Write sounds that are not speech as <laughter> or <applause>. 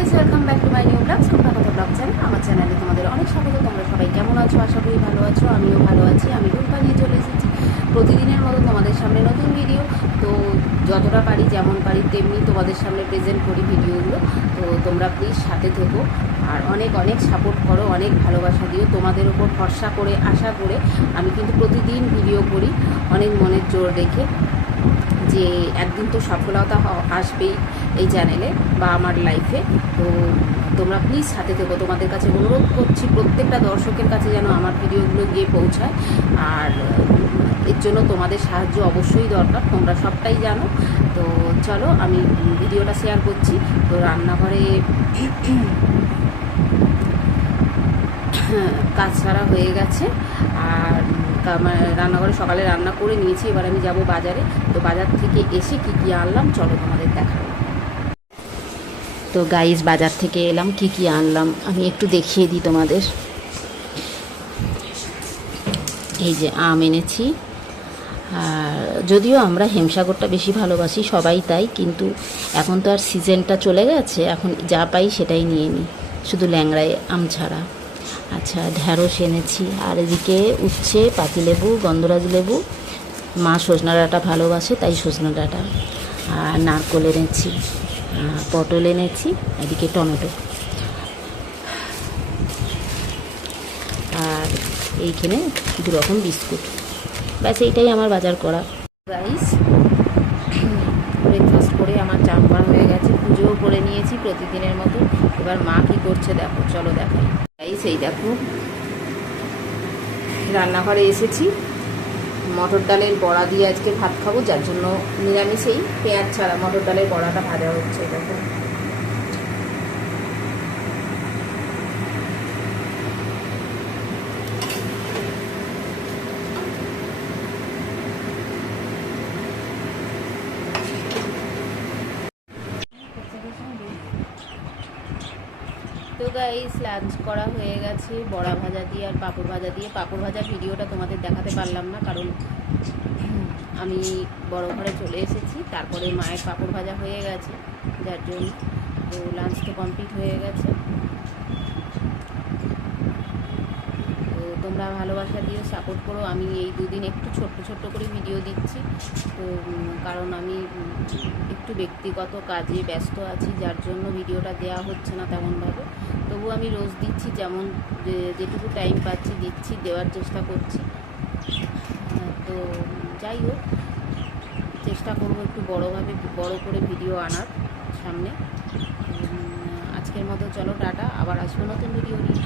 Guys welcome back to my new blog Supra কথা blog channel আমার চ্যানেলে তোমাদের অনেক স্বাগত। তোমরা সবাই কেমন আছো? আশা করি ভালো আছো, আমিও ভালো আছি। আমি রূপা নিয়ে চলে এসেছি প্রতিদিনের মতো তোমাদের সামনে নতুন ভিডিও তো যতটা পারি, যেমন পারি, তেমনি তোমাদের সামনে প্রেজেন্ট করি ভিডিওগুলো তো তোমরা প্লিজ সাথে থেকো আর অনেক অনেক সাপোর্ট করো, অনেক ভালোবাসা দিও। তোমাদের ওপর ভরসা করে, আশা করে আমি কিন্তু প্রতিদিন ভিডিও করি, অনেক মনের জোর রেখে যে একদিন তো সফলতা আসবেই এই চ্যানেলে বা আমার লাইফে তো তোমরা প্লিজ সাথে থেকো। তোমাদের কাছে অনুরোধ করছি প্রত্যেকটা দর্শকের কাছে যেন আমার ভিডিওগুলো গিয়ে পৌঁছায়। আর, এর জন্য তোমাদের সাহায্য অবশ্যই দরকার। তোমরা সবটাই জানো। তো চলো, আমি ভিডিওটা শেয়ার করছি। তো রান্নাঘরে <clears throat> কাজ ছাড়া হয়ে গেছে। আর রান্নাঘরে সকালে রান্না করে নিয়েছি, এবার আমি যাব বাজারে। তো বাজার থেকে এসে কি কি আনলাম, চলো তোমাদের দেখাবো। তো গাইস বাজার থেকে এলাম, কি কি আনলাম, আমি একটু দেখিয়ে দিই তোমাদের। এই যে আম এনেছি। আর যদিও আমরা হেমসাগরটা বেশি ভালোবাসি, সবাই তাই, কিন্তু এখন তো আর সিজনটা চলে গেছে, এখন যা পাই সেটাই নিয়ে নিই, শুধু ল্যাংড়ায় আম ছাড়া। আচ্ছা ঢ্যাঁড়স এনেছি। আর এদিকে উচ্ছে, পাতিলেবু, গন্ধরাজ লেবু। মা সজনা ডাঁটা ভালোবাসে, তাই সজনা ডাঁটা। আর নারকোল এনেছি পটল এনেছি, এদিকে টমেটো। আর এইখানে দু রকম বিস্কুট। ব্যাস, এইটাই আমার বাজার করা। রাইস ব্রেকফাস্ট করে আমার চান করা হয়ে গেছে। পুজোও করে নিয়েছি প্রতিদিনের মতো। এবার মা কী করছে দেখো, চলো দেখাই। এই দেখো। রান্নাঘরে এসেছি। মটর ডালের বড়া দিয়ে আজকে ভাত খাব, যার জন্য নিরামিষেই পেঁয়াজ ছাড়া মটর ডালের বড়াটা ভাজা হচ্ছে দেখো। তো গাইস লাঞ্চ করা হয়ে গেছে। বড়া ভাজা দিয়ে আর পাঁপড় ভাজা দিয়ে। পাঁপড় ভাজার ভিডিওটা তোমাদের দেখাতে পারলাম না, কারণ আমি বড় ঘরে চলে এসেছি। তারপরে মায়ের পাঁপড় ভাজা হয়ে গেছে, যার জন্য তো লাঞ্চ তো কমপ্লিট হয়ে গেছে। তো তোমরা ভালোবাসা দিও সাপোর্ট করো। আমি এই দুদিন একটু ছোট্ট ছোট্ট করে ভিডিও দিচ্ছি। তো কারণ আমি একটু ব্যক্তিগত কাজে ব্যস্ত আছি যার জন্য ভিডিওটা দেওয়া হচ্ছে না তেমনভাবে। তবু আমি রোজ দিচ্ছি যেমন যেটুকু টাইম পাচ্ছি দিচ্ছি দেওয়ার চেষ্টা করছি। হ্যাঁ, তো যাই হোক চেষ্টা করব একটু বড়োভাবে বড় করে ভিডিও আনার সামনে। আজকের মতো চলো টাটা। আবার আসব নতুন ভিডিও নিয়ে।